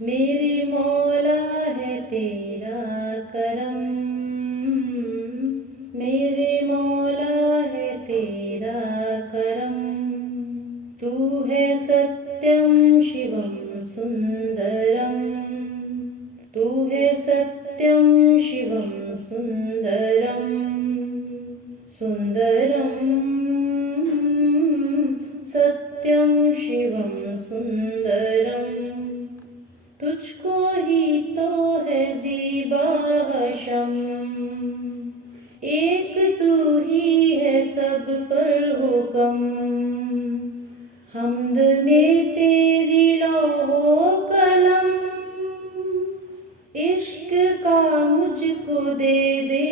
मेरे मौला है तेरा करम, मेरे मौला है तेरा करम। तू है सत्यम शिवम सुंदरम, तू है सत्यम शिवम सुंदरम, सुंदरम सत्यम शिवम सुंदरम। तुझको ही तो है ज़ीबा हशम, एक तू ही है सब पर हुक्म। हमद में तेरी लौहो कलम, इश्क का मुझको दे दे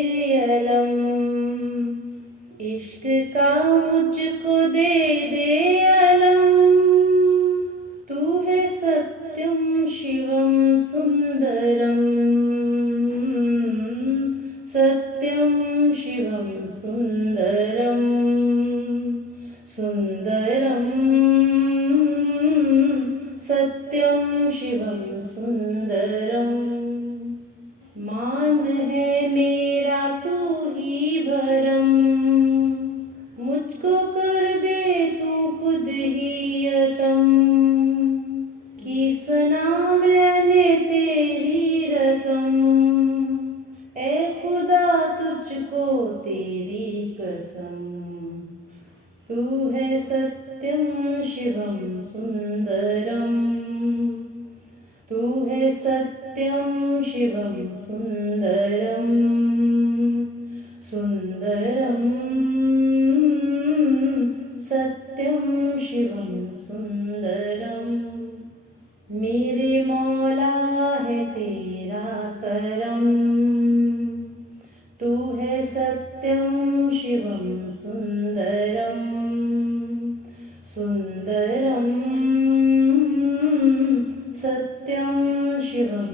अलम, इश्क का मुझको दे दे अलम। तू है सत्यम शिवम सुंदरम, सत्यम शिवम सुंदरम, सुंदरम सत्यम शिवम सुंदरम। मान है मेरा तू ही भरम, मुझको कर दे तू खुद ही अतम। की सना मैंने तेरी रकम, ए खुदा तुझको तेरी कसम। तू है सत्यम शिवम सुंदरम, तू है सत्यम शिवम सुंदरम, सुंदरम सत्यम शिवम सुंदरम। मेरे मौला है तेरा करम, तू है सत्यम शिवम सुंदरम, सुंदरम सत्यम शिवम